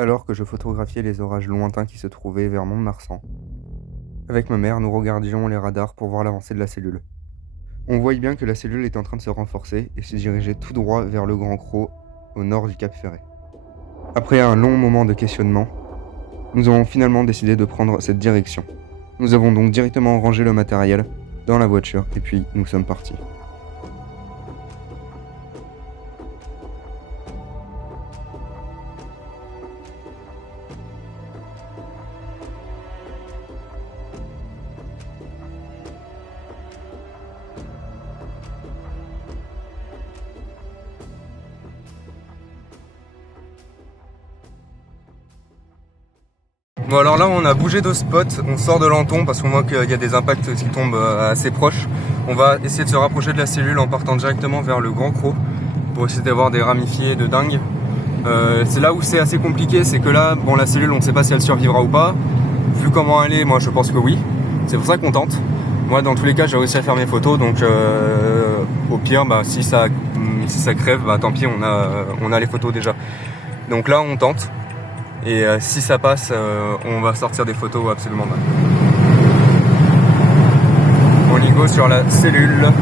alors que je photographiais les orages lointains qui se trouvaient vers Mont-de-Marsan. Avec ma mère, nous regardions les radars pour voir l'avancée de la cellule. On voyait bien que la cellule était en train de se renforcer et se dirigeait tout droit vers le Grand Crau, au nord du Cap Ferret. Après un long moment de questionnement, nous avons finalement décidé de prendre cette direction. Nous avons donc directement rangé le matériel dans la voiture et puis nous sommes partis. Bon alors là on a bougé de spot, on sort de Lenton parce qu'on voit qu'il y a des impacts qui tombent assez proches. On va essayer de se rapprocher de la cellule en partant directement vers le Grand Crau pour essayer d'avoir des ramifiés de dingue. C'est là où c'est assez compliqué, c'est que là, bon la cellule on ne sait pas si elle survivra ou pas. Vu comment elle est, moi je pense que oui. C'est pour ça qu'on tente. Moi dans tous les cas j'ai réussi à faire mes photos donc au pire bah, si ça crève, bah, tant pis on a les photos déjà. Donc là on tente. Et si ça passe, on va sortir des photos absolument mal. On y go sur la cellule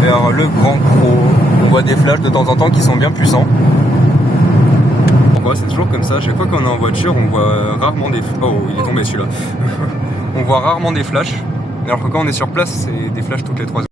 vers le Grand Crau. On voit des flashs de temps en temps qui sont bien puissants. Ouais, c'est toujours comme ça, chaque fois qu'on est en voiture, on voit rarement des... Oh, il est tombé celui-là. On voit rarement des flashs, alors que quand on est sur place, c'est des flashs toutes les 3 secondes.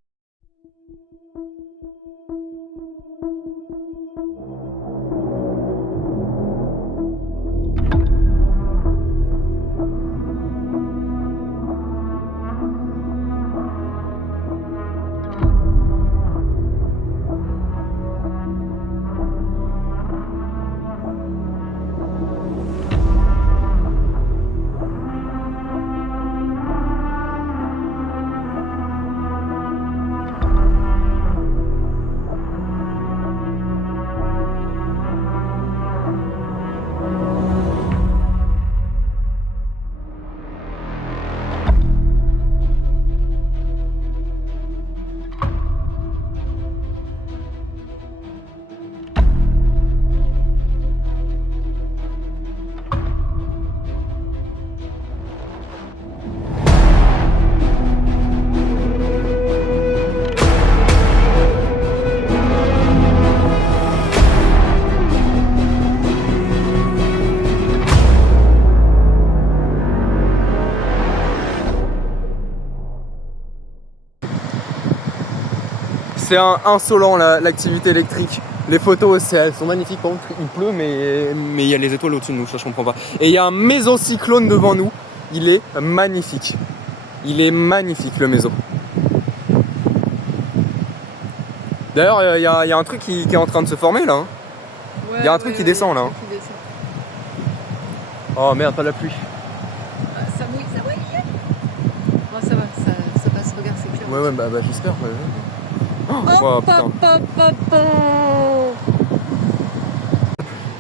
C'est insolent l'activité électrique. Les photos, elles sont magnifiques. Par contre, il pleut, mais il y a les étoiles au-dessus de nous, ça je comprends pas. Et il y a un mésocyclone devant nous. Il est magnifique. Il est magnifique le méso. D'ailleurs, il y a un truc qui est en train de se former là. Hein. Ouais, il y a un truc qui descend là. Hein. Oh merde, pas la pluie. Ah, ça mouille, ça mouille. Oh, ça va, ça passe, regarde, c'est clair. Ouais, bah j'espère. Ouais. Oh, putain.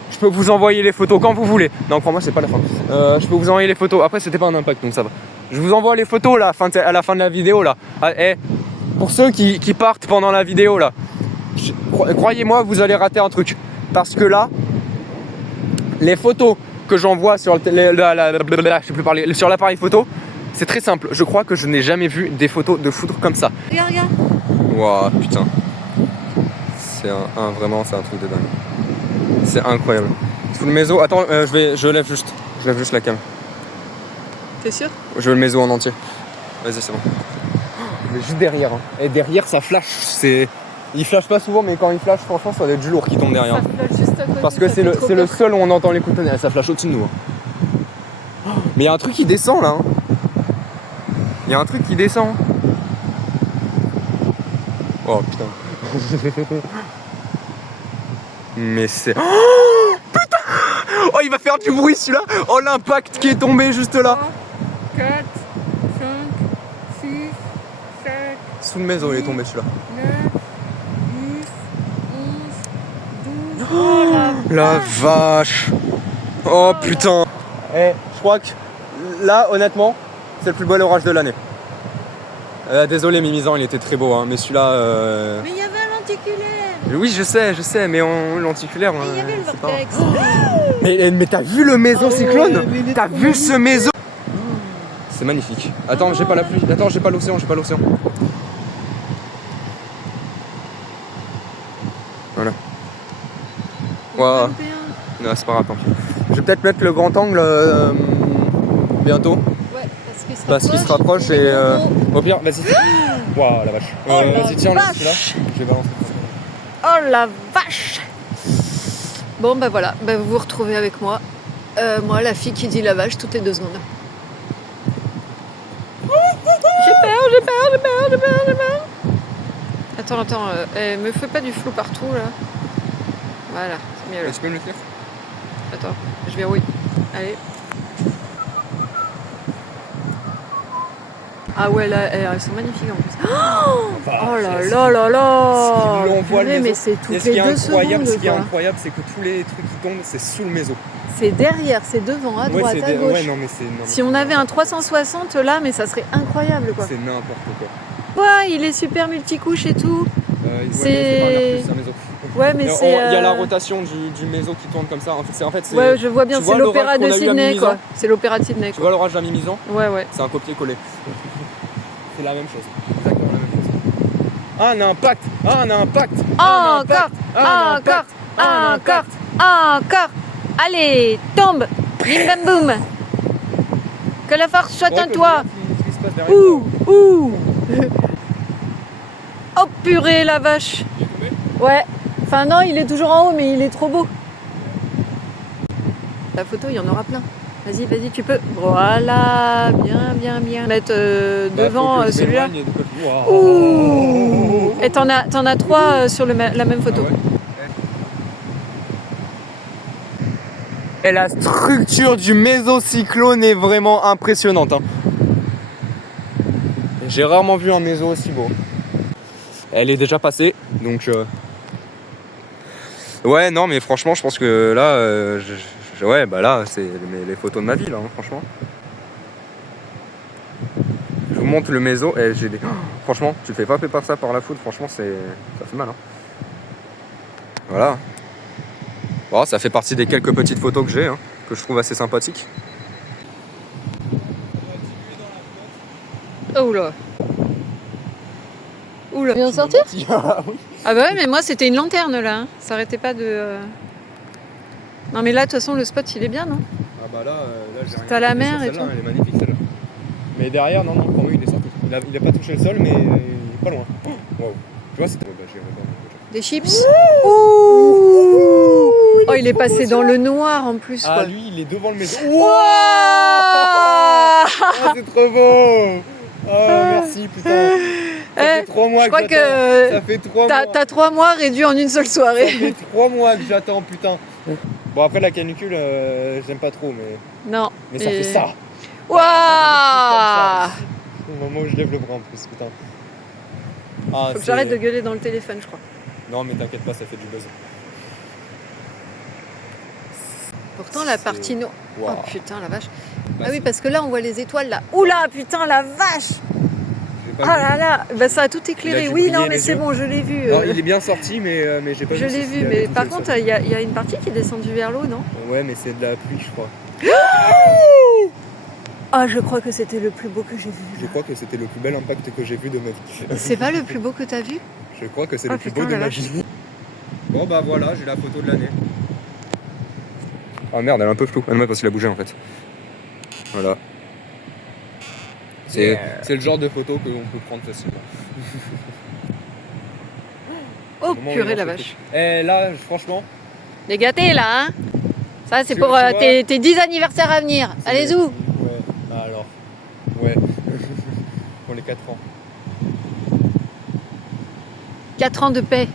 Je peux vous envoyer les photos quand vous voulez. Non, crois-moi, c'est pas la fin. Je peux vous envoyer les photos. Après, c'était pas un impact, donc ça va. Je vous envoie les photos là, à la fin de la vidéo là. Ah, pour ceux qui partent pendant la vidéo là, croyez-moi, vous allez rater un truc. Parce que là, les photos que j'envoie sur sur l'appareil photo, c'est très simple. Je crois que je n'ai jamais vu des photos de foudre comme ça. Regarde, regarde. Waouh, putain. C'est vraiment, c'est un truc de dingue. C'est incroyable. Sous le méso, attends, je lève juste la cam. T'es sûr? Je veux le méso en entier. Vas-y, c'est bon. Mais juste derrière. Hein. Et derrière, ça flash. Il flash pas souvent, mais quand il flash, franchement, ça doit être du lourd qui tombe derrière. Ça flash juste à côté. Parce que c'est le seul où on entend les coups de tonnerre. Ça flash au-dessus de nous. Hein. Mais il y a un truc qui descend là. Il y a un truc qui descend. Oh putain. Mais c'est... Oh putain. Oh il va faire du bruit celui-là. Oh l'impact qui est tombé juste là. 4, 5, 6, 7... Sous le maison il est tombé celui-là. 9, 10, 11, 12... Oh la vache. Oh putain. Je crois que là honnêtement c'est le plus beau orage de l'année. Désolé Mimizan, il était très beau, hein, mais celui-là... Mais il y avait un lenticulaire. Oui, je sais, mais lenticulaire... Il y avait le vortex. Mais t'as vu le mésocyclone? mais il est T'as trop vu ce magnifique. méso? C'est magnifique. Attends, j'ai pas la pluie. Attends, j'ai pas l'océan, Voilà. Wow. Non, c'est pas grave, tant pis. Je vais peut-être mettre le grand angle bientôt. Ouais, Parce qu'il se rapproche et au pire, vas-y. Waouh, la vache. Oh la Vas-y, tiens, vache. là. Je vais balancer. Oh la vache! Bon bah voilà, bah, vous vous retrouvez avec moi. Moi, la fille qui dit la vache toutes les 2 secondes. J'ai peur. Attends, me fais pas du flou partout là. Voilà, c'est mieux là. Tu peux me le faire? Attends, je verrouille. Allez. Ah ouais, là, elles sont magnifiques en plus. Oh là là là là! On voit le Purée, mais méso. c'est toutes les 2 secondes. Ce qui est quoi. incroyable, c'est que tous les trucs qui tombent, c'est sous le méso. C'est derrière, c'est devant, à droite, à gauche. Ouais, non, mais c'est. Si on avait un 360 là, mais ça serait incroyable quoi. C'est n'importe quoi. Ouais, il est super multicouche et tout. C'est un méso. Ouais, mais Il c'est. y a la rotation du méso qui tourne comme ça. En fait, c'est. Ouais, je vois bien, tu c'est vois l'opéra l'orage de qu'on a eu à Sydney Mimizan quoi. C'est l'opéra de Sydney Tu quoi. vois l'orage à Mimizan? Ouais. C'est un copier-coller. C'est la même chose. Exactement la même chose. Ah, un impact! Encore. Allez, tombe. Bim bam boum. Que la force soit en toi. Ouh. Oh purée la vache. Ouais. Enfin non, il est toujours en haut, mais il est trop beau. La photo, il y en aura plein. Vas-y, tu peux. Voilà, bien. Mettre devant celui-là. Ouh. Et t'en as 3 sur la même photo. Ah ouais. Et la structure du mésocyclone est vraiment impressionnante. Hein. J'ai rarement vu un méso aussi beau. Elle est déjà passée, donc... Ouais, non, mais franchement, je pense que là, ouais, bah là, c'est les photos de ma vie, là, hein, franchement. Je vous montre le méso, et j'ai des... Franchement, tu te fais frapper par ça par la foudre, franchement, ça fait mal. Hein. Voilà. Bon, ça fait partie des quelques petites photos que j'ai, hein, que je trouve assez sympathiques. Oh là. Oula. Bien sortir? Ah bah ouais, mais moi c'était une lanterne là. Hein. Ça arrêtait pas de. Non mais là de toute façon le spot il est bien non? Ah bah là j'ai rien. T'as la mer et tout. Elle est magnifique celle-là. Mais derrière non pour moi il est sorti. Il a pas touché le sol mais il est pas loin. Wow. Tu vois c'était. Des chips. Ouh. Oh il est passé dans le noir en plus quoi. Ah lui il est devant le maison. Wow. Ah, c'est trop beau. Oh merci putain. Ça fait 3 mois je crois que ça fait 3 mois. T'as 3 mois réduits en une seule soirée. Ça fait 3 mois que j'attends putain. Bon après la canicule j'aime pas trop mais. Non. Mais ça fait ça. Waouh. Au moment où je lève le bras en plus putain. Ah, faut que j'arrête de gueuler dans le téléphone je crois. Non mais t'inquiète pas ça fait du buzz. Pourtant la partie no... Wow. Oh putain la vache. Bah, ah oui parce que là on voit les étoiles là. Oula putain la vache. Ah là là, bah ça a tout éclairé. Oui non mais c'est bon je l'ai vu. Alors, il est bien sorti mais j'ai pas vu. Je l'ai vu mais par contre il y a une partie qui est descendue vers l'eau non? Ouais mais c'est de la pluie je crois. Ah je crois que c'était le plus beau que j'ai vu. Je crois que c'était le plus bel impact que j'ai vu de ma vie. C'est pas le plus beau que t'as vu? Je crois que c'est le plus beau de ma vie. Bon bah voilà j'ai la photo de l'année. Ah merde elle est un peu floue. Ah non parce qu'il a bougé en fait. Voilà. C'est le genre de photo que l'on peut prendre facilement. Oh purée la vache. Et là franchement. Les gâtés là hein. Ça c'est pour tes 10 anniversaires à venir. Allez où? Ouais, bah alors. Ouais. Pour les 4 ans. 4 ans de paix.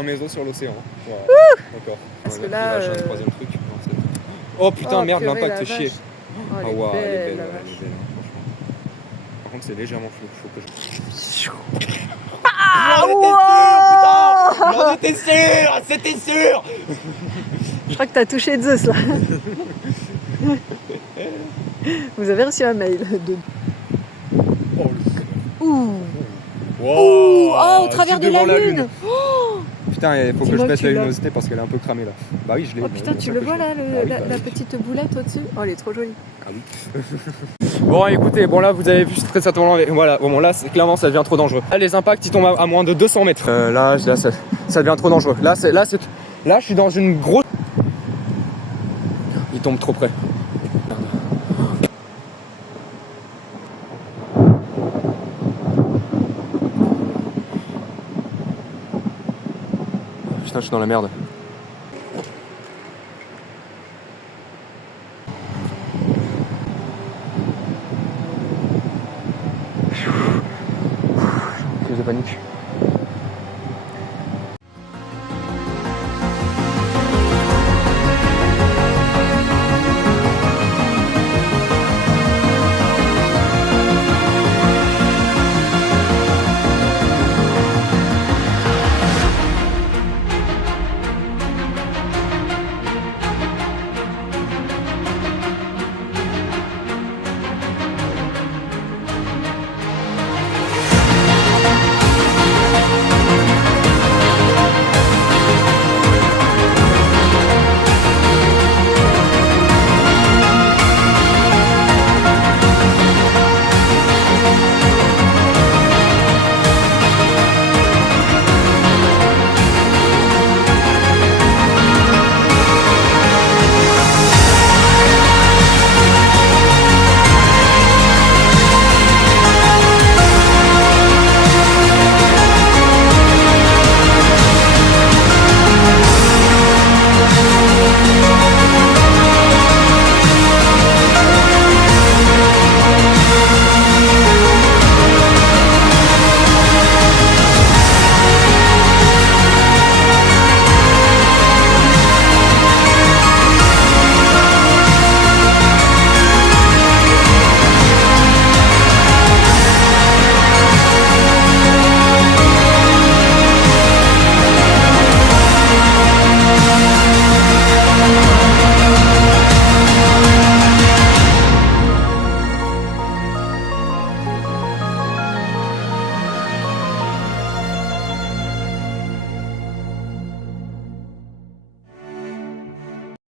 En maison sur l'océan. Voilà. D'accord. Parce que là. Un troisième truc. Oh putain merde l'impact fait chier. Oh, Ah waouh, elle est belle, la elle vache. est belle, franchement. Par contre, c'est légèrement flou, faut que je... J'en étais sûr, c'était sûr. Je crois que t'as touché Zeus là. Vous avez reçu un mail de... Oh, Ouh. wow, Oh, au travers de la lune. Oh, putain, il faut que Dis-moi je baisse que la tu l'as. luminosité parce qu'elle est un peu cramée là. Bah oui, je l'ai. Oh putain, tu le vois là, la petite boulette au-dessus? Oh, elle est trop jolie. Ah oui. Bon, écoutez, bon là, vous avez vu, c'est très certainement. Voilà, bon, là, clairement, ça devient trop dangereux. Là, les impacts, ils tombent à moins de 200 mètres. Là, ça devient trop dangereux. Là, je suis dans une grosse. Il tombe trop près. Putain, je suis dans la merde.